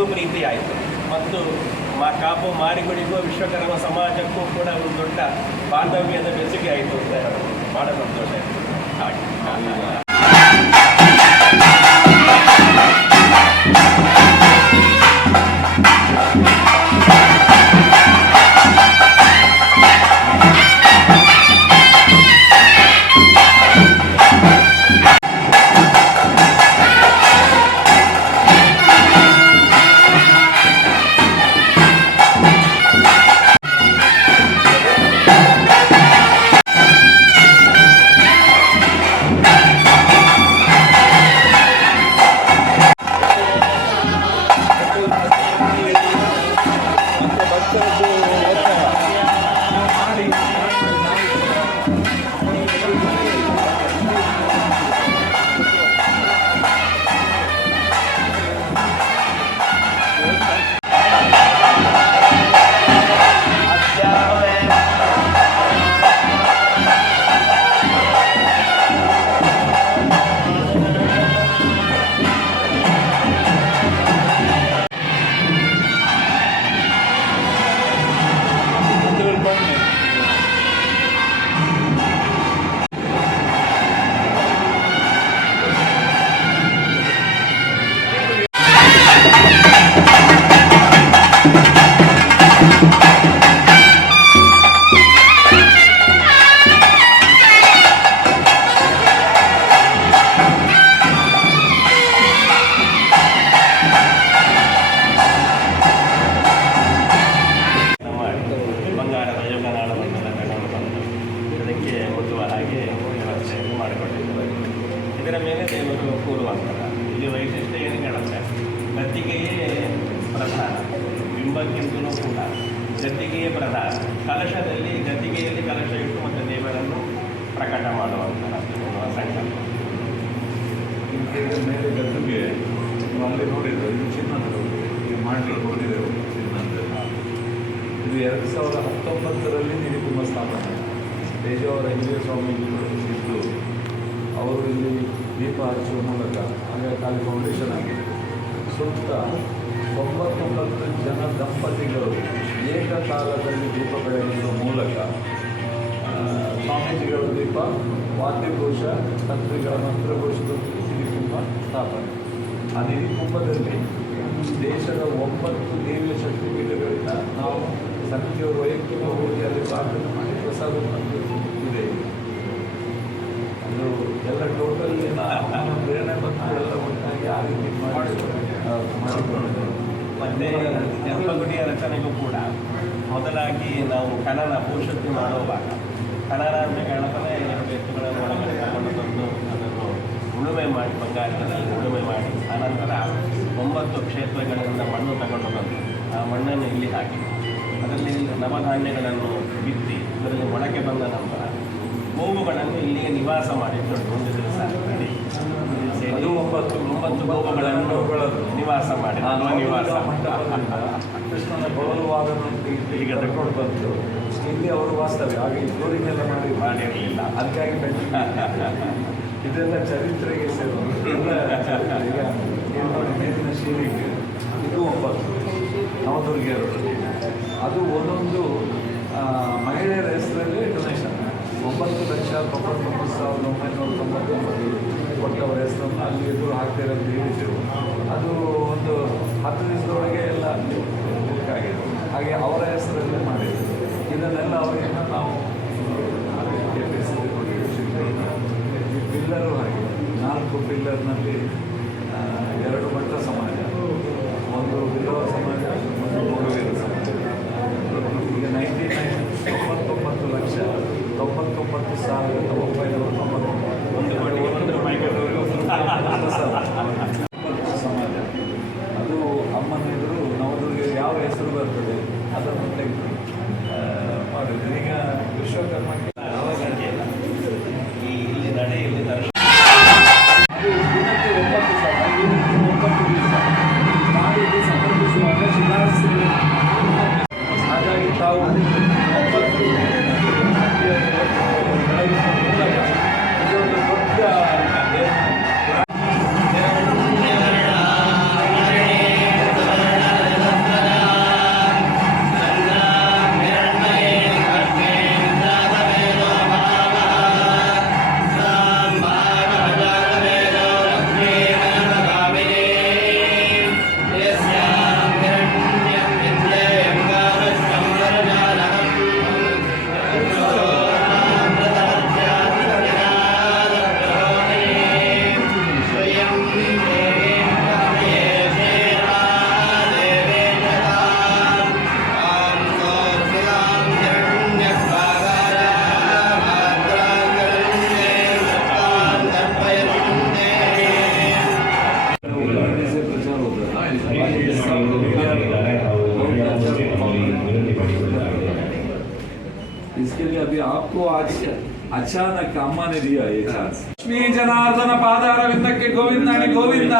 ದೇವರಿಗೂ ರೀತಿಯಾಯಿತು. ಮತ್ತು ಮಾ ಕಾಪು ಮಾರಿಗುಡಿಗೂ ವಿಶ್ವಕರ್ಮ ಸಮಾಜಕ್ಕೂ ಕೂಡ ಒಂದು ದೊಡ್ಡ ಬಾಂಧವ್ಯದ ಬೆಸುಗೆ ಆಯಿತು ಅಂತ ಹೇಳೋದು ಭಾಳ ಸಂತೋಷ ಆಯಿತು. ಹಾಗೆ. ಕಲಶದಲ್ಲಿ ಗದ್ದಿಗೆಯಲ್ಲಿ ಕಲಶ ಇಟ್ಟು ಮತ್ತು ದೇವರನ್ನು ಪ್ರಕಟ ಮಾಡುವಂತಹ ಸಂಕಲ್ಪ. ಮೇಲೆ ಗದ್ದುಗೆ ಅಲ್ಲಿ ನೋಡಿದ್ರು, ಇದು ಚಿನ್ನದ್ದು, ಇದು ಮಾಡಲಿಕ್ಕೆ ನೋಡಿದೆವು ಚಿನ್ನದ್ದು. ಇದು ಎರಡು ಸಾವಿರದ ಹತ್ತೊಂಬತ್ತರಲ್ಲಿ ನಿರಿಕುಂಭ ಸ್ಥಾಪನೆ ತೇಜವರ ಸ್ವಾಮಿ ಸ್ವಾಮೀಜಿಗಳು ಅವರು ಇಲ್ಲಿ ದೀಪ ಹಚ್ಚುವ ಮೂಲಕ ಹಾಗೆ ಖಾಲಿ ಫೌಂಡೇಶನ್ ಆಗಿದೆ. ಸುತ್ತ ತೊಂಬತ್ತೊಂಬತ್ತು ಜನ ದಂಪತಿಗಳು ಏಕಕಾಲದಲ್ಲಿ ದೀಪ ಬೆಳಗಿಸುವ ಮೂಲಕ ಸ್ವಾಮೀಜಿಗಳ ದೀಪ ವಾದ್ಯಘೋಷ ತಂತ್ರಿಗಳ ಮಂತ್ರಘೋಷದ ನಿಧಿಕುಂಭ ಸ್ಥಾಪನೆ ಆ ನಿರಿಕುಂಭದಲ್ಲಿ ದೇಶದ ಒಂಬತ್ತು ದೇವಿಯ ಶಕ್ತಿಪೀಠಗಳಿಂದ ನಾವು ಸಮಿತಿಯವರು ವೈಯಕ್ತಿಕ ಹೋಗಿ ಅಲ್ಲಿ ಪ್ರಾರ್ಥನೆ ಮಾಡಿ ಪ್ರಸಾದ ಇದೆ. ಅದು ಎಲ್ಲ ಟೋಟಲ್ ಪ್ರೇರಣೆ ಬಂದು ಎಲ್ಲ ಒಟ್ಟಾಗಿ ಆ ರೀತಿ ಮಾಡಿ ಆ, ಮಾಡಿಕೊಂಡಿದ್ದೇವೆ ಮತ್ತೆ ಗರ್ಭಗುಡಿಯ ರಚನೆಗೂ ಕೂಡ ಮೊದಲಾಗಿ ನಾವು ಕನನ ಪುರುಷತ್ತಿ ಮಾಡುವಾಗ ಕನನ ಅಂದರೆ ಗಣಪನೆ ಎರಡು ಎತ್ತುಗಳನ್ನು ಒಳಗಡೆ ತಗೊಂಡು ತಂದು ಅದನ್ನು ಉಳುಮೆ ಮಾಡಿ ಬಂಗಾರದಲ್ಲಿ ಉಳುಮೆ ಮಾಡಿ ಆನಂತರ ಒಂಬತ್ತು ಕ್ಷೇತ್ರಗಳಿಂದ ಮಣ್ಣು ತಗೊಂಡು ಬಂದು ಆ ಮಣ್ಣನ್ನು ಇಲ್ಲಿ ಹಾಕಿ ಅದರಲ್ಲಿ ನವಧಾನ್ಯಗಳನ್ನು ಬಿತ್ತಿ ಅದರಲ್ಲಿ ಮೊಳಕೆ ಬಂದ ನಂತರ ಗೋವುಗಳನ್ನು ಇಲ್ಲಿಗೆ ನಿವಾಸ ಮಾಡಿಕೊಂಡು ಒಂದು ದಿವಸ ಒಂಬತ್ತು ಒಂಬತ್ತು ಗೋವುಗಳನ್ನು ನಿವಾಸ ಮಾಡಿ ನಾನು ನಿವಾಸ ಕೃಷ್ಣನ ಈಗ ತಗೊಂಡು ಬಂದು. ಇಲ್ಲಿ ಅವರು ವಾಸ್ತವ್ಯ ಹಾಗೆ ಎಲ್ಲ ಮಾಡಿ ಮಾಡಿರಲಿಲ್ಲ. ಅದಕ್ಕಾಗಿ ಇದೆಲ್ಲ ಚರಿತ್ರೆಗೆ ನೋಡಿ ಮೇಲಿನ ಶೀಲಿಗೆ ಇದು ಒಂಬತ್ತು ನವದುರ್ಗೆ ಪ್ರತಿಮೆ ಅದು ಒಂದೊಂದು ಮಹಿಳೆಯರ ಹೆಸರಲ್ಲಿ ಡೊನೇಷನ್ ಒಂಬತ್ತು ಲಕ್ಷ ತೊಂಬತ್ತೊಂಬತ್ತು ಸಾವಿರದ ಒಂಬೈನೂರ ತೊಂಬತ್ತೊಂಬತ್ತು. ಕೊಟ್ಟವರ ಹೆಸರು ಅಲ್ಲಿ ಎದುರು ಹಾಕ್ತಿರೋದು ಹೇಳಿದ್ದೆವು ಅದು ಒಂದು ಹತ್ತು ದಿವಸದೊಳಗೆ ಎಲ್ಲ ಆಗಿದೆ ಹಾಗೆ ಅವರ ಹೆಸರಲ್ಲೇ ಮಾಡಿದ್ರು. ಇದನ್ನೆಲ್ಲ ಅವರಿಂದ ನಾವು ಪಿಲ್ಲರು ಹಾಗೆ ನಾಲ್ಕು ಪಿಲ್ಲರ್ನಲ್ಲಿ ಎರಡು ಮಟ್ಟ ಸಮಾಜ. ಒಂದು ವಿಧವ ಸಮಾಜ, ಒಂದು ಮೂಡುಗರ इसके लिए अभी आपको आज अचानक अम्मा ने दिया ये चांस। लक्ष्मी जनार्दन पादारविंदक्के गोविंदाणि गोविंद।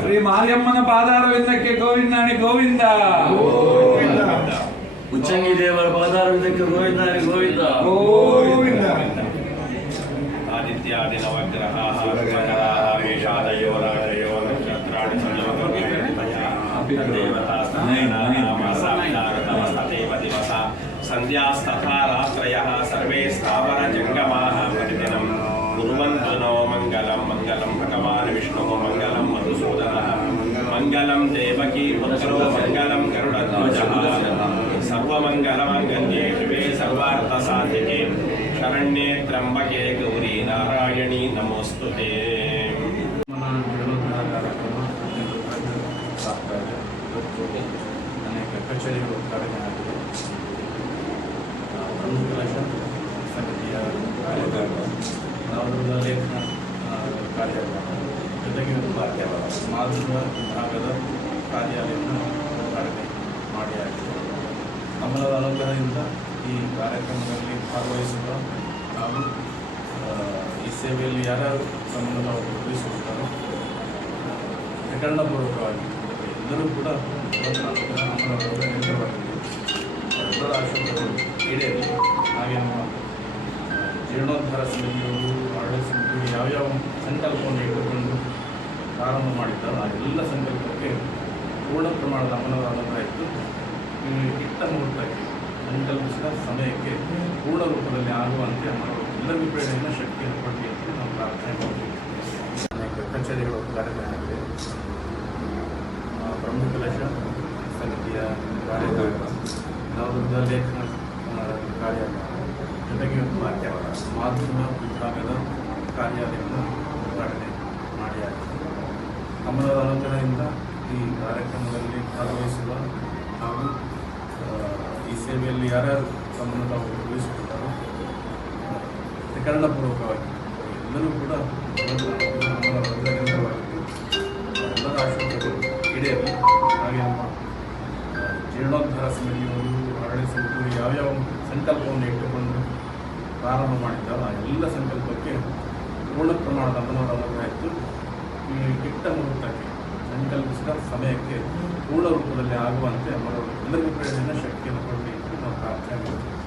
శ్రీ మాల్యమ్మన పాదారవిందక్కే గోవిందాణి గోవింద ఉచ్చంగి దేవర పాదారవిందక్కే గోవిందాణి గోవింద గోవింద ఆదిత్య ఆది నవగ్రహాః సూర్యగ్రహాః వేషాదయో రాజయో నక్షత్రాణి సంయోగం సంధ్యాస్తథా రాత్రయ సర్వే స్థావర జంగమా ప్రతిదినం కురువంతు నో మంగళం మంగళం భగవాన్ విష్ణు మంగళం మధుసూదన మంగళం దేవకీ పుత్రో మంగళం గరుడధ్వజ సర్వమంగళమంగళ్యే శివే సర్వార్థ సాధికే శరణ్యే త్రంబకే గౌరీ నారాయణీ నమోస్తు అనేక ಕಚೇರಿಗಳು ನವದುರ್ಗ ಲೇಖನ ಕಾರ್ಯಾಗಾರ ಜೊತೆಗೆ ಮಾಧ್ಯಮ ವಿಭಾಗದ ಕಾರ್ಯಾಲಯವನ್ನು ಕಡಿಮೆ ಮಾಡಿ ಆಗಿದೆ ಕಮಲದ ಅನುಗ್ರಹದಿಂದ ಈ ಕಾರ್ಯಕ್ರಮದಲ್ಲಿ ಭಾಗವಹಿಸುವ ಹಾಗೂ ಈ ಸೇವೆಯಲ್ಲಿ ಯಾರ್ಯಾರು ತಮ್ಮನ್ನು ಒದಗಿಸುತ್ತಾರೋ ಪ್ರಕರಣಪೂರ್ವಕವಾಗಿ ಎಲ್ಲರೂ ಕೂಡ ಅನುಗ್ರಹ ಆಶೋತ್ತರಗಳು ಈಡೇರಲಿ ಹಾಗೆ ನಮ್ಮ ಜೀರ್ಣೋದ್ಧಾರ ಸಮಿತಿಯವರು, ಆಡಳಿತ ಸಮಿತಿಯವರು ಯಾವ್ಯಾವ ಸಂಕಲ್ಪವನ್ನು ಇಟ್ಟುಕೊಂಡು ಪ್ರಾರಂಭ ಮಾಡಿದ್ದಾರೋ ಆ ಎಲ್ಲ ಸಂಕಲ್ಪಕ್ಕೆ ಪೂರ್ಣ ಪ್ರಮಾಣದ ಅಮಲವಾದಂತಾಯಿತು ಇಟ್ಟ ಮುಹೂರ್ತಕ್ಕೆ, ಸಂಕಲ್ಪಿಸಿದ ಸಮಯಕ್ಕೆ ಪೂರ್ಣ ರೂಪದಲ್ಲಿ ಆಗುವಂತೆ ಅಮ್ಮನವರು ಎಲ್ಲರಿಗೂ ಪ್ರೇರಣೆಯನ್ನು ಶಕ್ತಿಯನ್ನು ಕೊಡಲಿ ಅಂತ ನಾವು ಪ್ರಾರ್ಥನೆ ಮಾಡ್ತೀವಿ. ಕಚೇರಿಗಳು ಕಾರ್ಯಕ್ರಮ ಪ್ರಮುಖ ಲಕ್ಷ ಸಮಿತಿಯ ಕಾರ್ಯಕ್ರಮ ನವದುರ್ಗ ಲೇಖನ ಆ, ಕಾರ್ಯಾಗಾರ ಜೊತೆಗೆ ಮಾಧ್ಯಮ ಮಾಧ್ಯಮ ವಿಭಾಗದ ಕಾರ್ಯಾಲಯವನ್ನು ಉದ್ಘಾಟನೆ ಮಾಡಿ ಕಮಲದ ಅನುಗ್ರಹದಿಂದ ಈ ಕಾರ್ಯಕ್ರಮದಲ್ಲಿ ಭಾಗವಹಿಸುವ ಹಾಗೂ ಈ ಸೇವೆಯಲ್ಲಿ ಯಾರ್ಯಾರು ತಮ್ಮನ್ನು ತಾವು ಉಳಿಸಿಕೊಳ್ತಾರೋ ಪ್ರಕರಣಪೂರ್ವಕವಾಗಿ ಎಲ್ಲರೂ ಕೂಡ ಎಲ್ಲರ ಆಶೋತ್ತರಗಳು ಈಡೇರಲಿ ಹಾಗೆ ನಮ್ಮ ಜೀರ್ಣೋದ್ಧಾರ ಸಮಿತಿಯವರು ಅರಳಿಸುವುದು ಯಾವ್ಯಾವ ಸಂಕಲ್ಪವನ್ನು ಇಟ್ಟುಕೊಂಡು ಪ್ರಾರಂಭ ಮಾಡಿದ್ದಾರೋ ಆ ಎಲ್ಲ ಸಂಕಲ್ಪಕ್ಕೆ ಪೂರ್ಣ ಪ್ರಮಾಣದ ಅನುಗ್ರಹ ಈ ಕೆಟ್ಟ ಮುಹೂರ್ತಕ್ಕೆ ಸಂಕಲ್ಪಿಸಿದ ಸಮಯಕ್ಕೆ ಪೂರ್ಣ ರೂಪದಲ್ಲಿ ಆಗುವಂತೆ ಎಲ್ಲರಿಗೂ ಪ್ರೇರಣೆಯನ್ನು ಶಕ್ತಿಯನ್ನು ಕೊಡಬೇಕು ನಾವು ಪ್ರಾರ್ಥನೆ ಮಾಡ್ತೀವಿ.